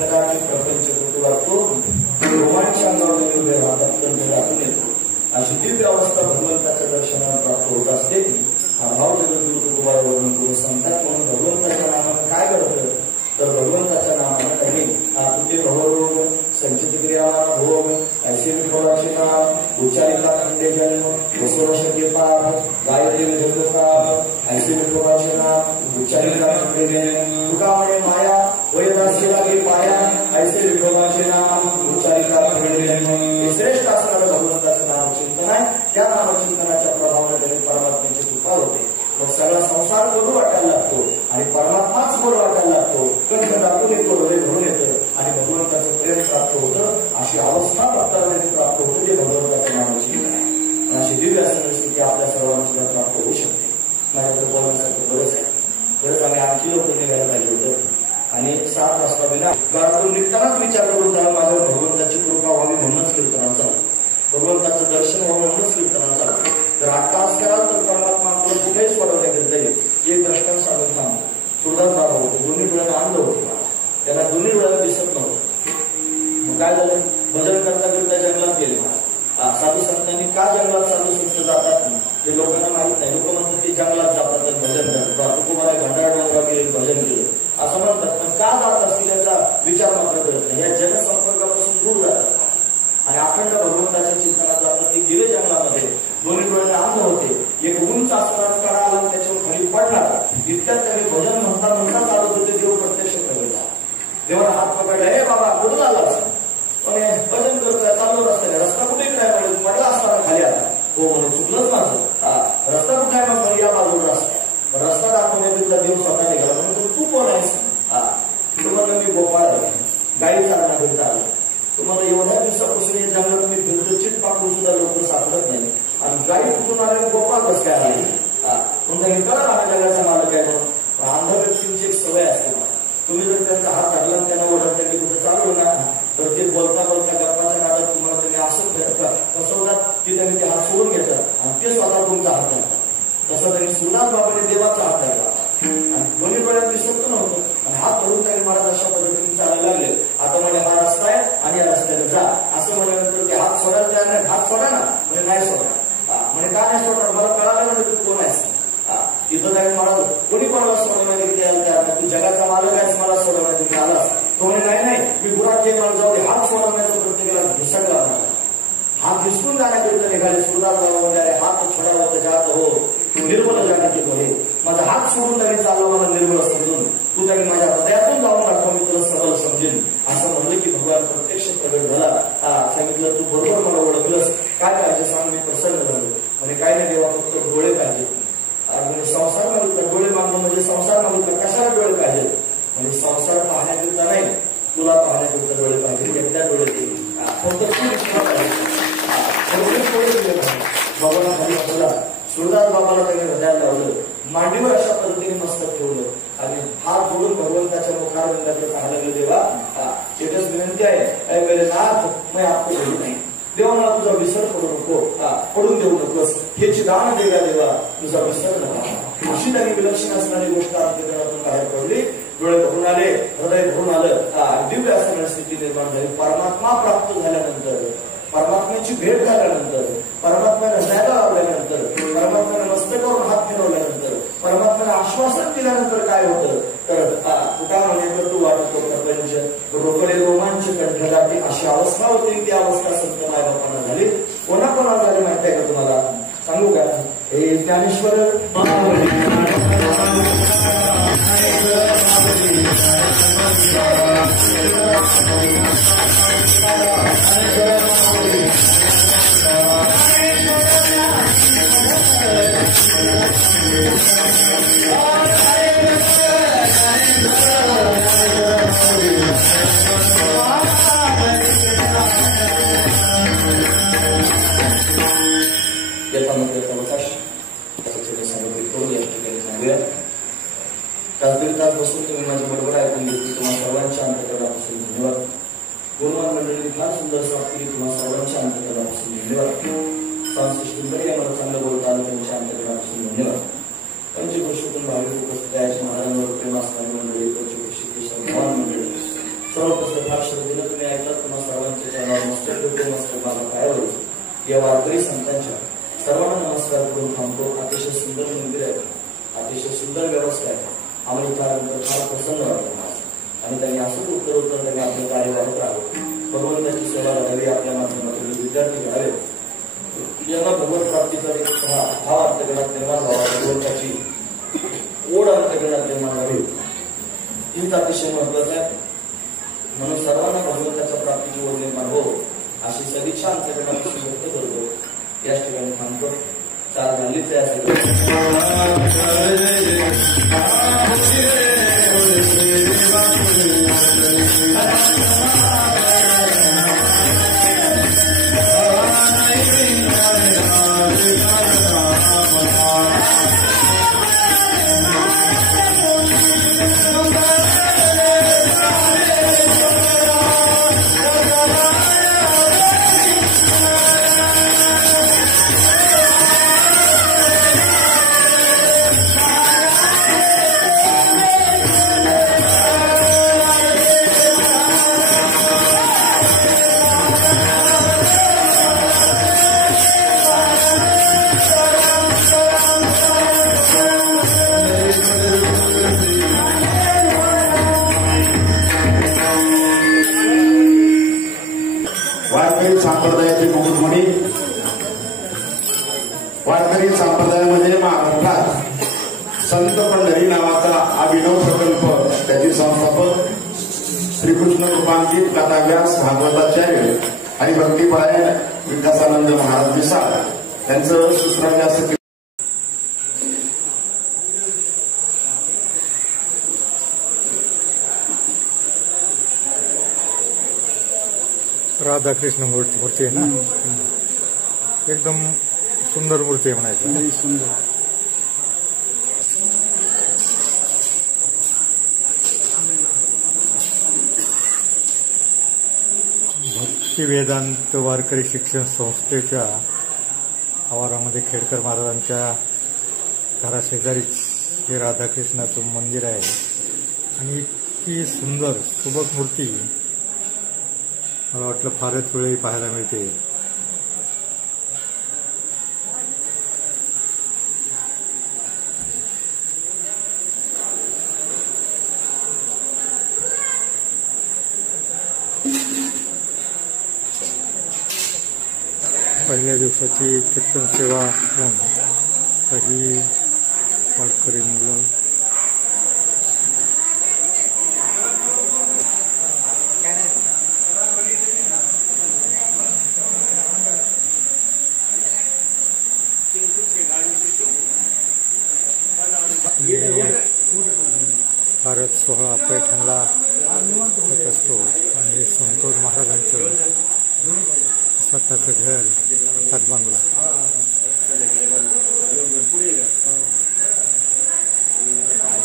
प्रपंच वाटतो रोमांचांगावर उभे राहतात तंत्रातून येतो अशी दिव्य अवस्था भगवंताच्या दर्शनाला प्राप्त होत असते. हा भाव जगद्गुरुबाई वर्णन करून सांगतात. म्हणून भगवंताच्या नामानं काय करतं तर भगवंताच्या नामानं त्यांनी तुझे भवरोग संचित क्रिया भोग ऐसे विठोबाचे नाम उच्चारिता खंडे जन्म वसुरशके पाप गायत्री विधता ऐसे विठोबाचे नाम उच्चारिता खंडे जन्म तुका म्हणे माया वयदासी लागे पाया ऐसे विठोबाचे नाम उच्चारिता खंडे जन्म. हे श्रेष्ठ असणारं भगवंताचं नामचिंतन आहे. त्या नामचिंतनाच्या प्रभावाने त्यांनी परमात्म्याची कृपा होते. मग सगळा संसार गोड वाटायला लागतो आणि परमात्माच गोड वाटायला लागतो. कंठ दाखवून येतो डोळे भरून येतं आणि भगवंताचं प्रेम प्राप्त होतं. अशी अवस्था भक्ताला प्राप्त होतं जे भगवंताचं नामचिंतन आहे. अशी दिव्य स्थिती आपल्या सर्वांना सुद्धा प्राप्त होऊ शकते. माझ्याकडे बोलण्यासाठी बरंच आहे. खरंच आम्ही आणखी लवकर निघायला पाहिजे होतं आणि 7 वाजता विना घरातून निघतानाच विचार करून त्याला माझ्यावर भगवंताची कृपा व्हावी म्हणूनच कीर्तनाला चालतो. भगवंताचं दर्शन व्हावं म्हणूनच कीर्तनाला चालतो. जर 8 तास कराल तर परमात्मा आपल्याला कुठेही सोडवण्याकरिता येईल. एक दृष्टांत सांगून थांबतो. सुरदास बाबा होते, दोन्ही डोळ्याला अंध होते. त्याला दोन्ही डोळ्याला दिसत नव्हतं. मग काय झालं, भजन करता करता जंगलात गेले. साधू संतांनी का जंगलात साधू संत जातात ते लोकांना माहित नाही. लोक म्हणतात ते जंगलात जातात भजन करतात. तुकोबाला घंटाळा डोंगरा केले भजन केलं असं म्हणतात. पण का जात असतील याचा विचार मात्र करत नाही. या जनसंपर्कापासून दूर जातात आणि अखंड भगवंताच्या चिंतनात जातात. ते गेले जंगलामध्ये, दोन्ही डोळे अंध होते. एक उंच असणार कडा आला त्याच्यावर खाली पडणार. इतक्यात त्यांनी भजन म्हणता म्हणता चालत होते. देव प्रत्यक्ष प्रगटा. देवाला हात पकडला, हे बाबा कुठून आला असं पण भजन करतोय चालू रस्त्याने. रस्ता कुठे काय पडला असताना खाली आता हो म्हणून चुकलंच माझं. रस्ता कुठे आहे मग या बाजूला रस्ता. रस्ता दाखवण्याकरिता देव स्वतः निघाला. म्हणून तू कोण आहेस. तुम्हाला मी गोपाळ गाडी चालण्याकरिता आलो. तुम्हाला एवढ्या दिवसापासून या जंगलात मी फिरतो. चित पाकून सुद्धा लोक सापडत नाही आणि गाडी कुठून आले गोपाळ कसं काय आली. म्हणून कळा हा जगाचा मालक आहे म्हणून. अंध व्यक्तींची एक सवय असते. तुम्ही जर त्यांचा हात धरला त्यांना ओढत त्यांनी कुठे चालू ना तर ते बोलता बोलता गप्पाच्या नादात तुम्हाला त्यांनी असं फसवतात की त्यांनी ते हात सोडून घेतात आणि ते स्वतः तुमचा हात धरतात. तसं त्यांनी सुरदास बाबाने देवाचा हात धरला आणि दोन्ही डोळ्यात दिसत नव्हतं आणि हात धरून त्यांनी मला अशा पद्धतीने चालायला लागले. आता म्हणजे हा रस्ता आहे आणि या रस्त्याने जा असं म्हणल्यानंतर ते हात सोडायला तयार नाही. हात सोडा ना म्हणजे नाही सोडा म्हणजे का नाही सोडणार. मला कळालं म्हणजे तू कोण आहेस. तिथं काही मला कोणी कोणाला सोडवण्याकरिता यायला तयार नाही. तू जगाचा मालक आहेस मला सोडवण्याकरिता आलास. तो म्हणजे नाही मी गुरात जे मला जाऊ दे. हात सोडवण्याचा प्रत्येकाला घुसकला. हात हिसकून जाण्याकरिता निघाले. सुरदास बाबा म्हणजे हात छोडावं जात हो तू निर्मल जाण्यात येतो हे. माझा हात सोडून त्यांनी चाललं मला निर्मळ समजून. तू त्यांनी माझ्या हृदयातून जाऊन दाखवा मी तुला सबल समजेन असं म्हणलं की भगवान प्रत्यक्ष प्रगट झाला. सांगितलं तू बरोबर मला ओळखलंस. काय पाहिजे सांग. मी प्रसन्न झालो. म्हणजे काय नाही देवा फक्त डोळे पाहिजे. म्हणजे संसार मागितला डोळे मागणं म्हणजे संसार मागितला. कशाला डोळे पाहिजे म्हणजे संसार पाहण्याकरिता नाही तुला पाहण्याकरिता डोळे पाहिजे. एकदा डोळे देईल फक्त भगवान खाली आपला सुरदास बाबाला त्यांनी हृदयाला लावलं. मांडीवर अशा पद्धतीने मस्तक ठेवलं आणि हात जोडून भगवंताच्या मुखारविंदाकडे पाहायला लागले. देवा एकच विनंती आहे मेरे नाथ मैं आपको बोलू नाही. देवा मला तुझा विसर पडू नको. पडून देऊ नकोस. हे चिदान देगा देवा तुझा विसर नका. अशी त्यांनी विलक्षण असणारी गोष्ट अंतःकरणातून बाहेर पडली. डोळे भरून आले. हृदय भरून आलं. दिव्य असणारी स्थिती निर्माण झाली. परमात्मा प्राप्त झाल्यानंतर परमात्म्याची भेट झाल्यानंतर परमात्म्याने हृदयाला लावल्यानंतर परमात्म्याने मस्तकावर हात फिरवल्यानंतर परमात्म्याने आश्वासन दिल्यानंतर काय होतं तर कुठा म्हणजे तू वाटतो प्रपंच रोकडे रोमांच कंठदाटी अशी अवस्था होती. ती अवस्था संत मायबापांना झाली. कोणाकोणाला झाली माहिती आहे का तुम्हाला सांगू का. हे ज्ञानेश्वर तास बसून तुम्ही माझी बरोबर ऐकून घेतली. तुम्हाला सर्वांच्या अंतःकरणापासून धन्यवाद. गुणवान मंडळींनी फार सुंदर साथ केली. तुम्हाला सर्वांच्या अंतःकरणापासून धन्यवाद. स्वामी सुंदरी आम्हाला चांगलं बोलता आलं त्यांच्या अंतःकरणापासून धन्यवाद. पंचक्रोशीतून भाविक उपस्थित आहे. महाराजांवर प्रेम असणारी मंडळी पंचक्रोशीची सर्व मंडळी सर्वप्रथम फार श्रद्धेनं तुम्ही ऐकलं. तुम्हा सर्वांच्या चरणावर मस्तक ठेवतो, मस्तक माझा पायावर या वारकरी संतांच्या सर्वांना नमस्कार करून थांबतो. अतिशय सुंदर मंदिर आहे, अतिशय सुंदर व्यवस्था आहे. आम्ही त्यानंतर फार प्रसन्न वाटतो आणि त्यांनी असंच उत्तर त्यांनी आपलं कार्य वाढत राहावं. भगवंताची सेवा घडावी, आपल्या माध्यमातून विद्यार्थी घडावेत, यांना भगवत प्राप्तीचा एक भाव अंतर्गत निर्माण व्हावा, भगवंताची ओढ अंतर्गत निर्माण व्हावी, हीच अतिशय महत्वाचं आहे. म्हणून सर्वांना भगवंताच्या प्राप्तीची ओढ निर्माण हो अशी सदिच्छा अंतर्गत व्यक्त करतो. याच ठिकाणी थांबतो. चार झालीच आहे संप्रदायाचे मुकुटमणी. वारकरी संप्रदायामध्ये महाराष्ट्रात संत पंढरी नावाचा अभिनव प्रकल्प त्याचे संस्थापक श्रीकृष्ण कृपांकित कथाव्यास भागवताचार्य आणि भक्तिपरायण विकासानंद महाराज मिसाळ त्यांचं सूत्राभ्यास. राधाकृष्ण मूर्ती आहे ना, एकदम सुंदर मूर्ती आहे म्हणायचं. सुंदर भक्ती वेदांत वारकरी शिक्षण संस्थेच्या आवारामध्ये खेडकर महाराजांच्या घराशेजारीच हे राधाकृष्णाचं मंदिर आहे आणि इतकी सुंदर सुबक मूर्ती मला वाटलं फारच वेळी पाहायला मिळते. पहिल्या दिवसाची कीर्तन सेवा होऊन काही वारकरी मुलं भारत सोहळा पैठणला होत असतो आणि हे संतोष महाराजांचं स्वतःचं घर हातबांगला.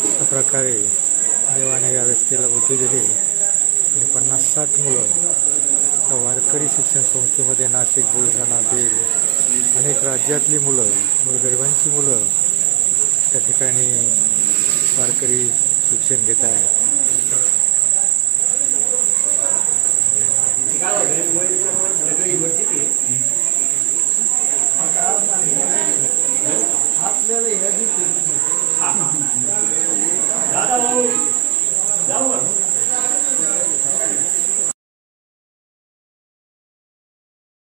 अशा प्रकारे देवाने या व्यक्तीला बुद्धी दिली आणि 50-60 मुलं त्या वारकरी शिक्षण संस्थेमध्ये नाशिक, बुलढाणा, बीड अनेक राज्यातली मुलं, गोरगरिबांची मुलं त्या ठिकाणी वारकरी शिक्षण घेत आहेत.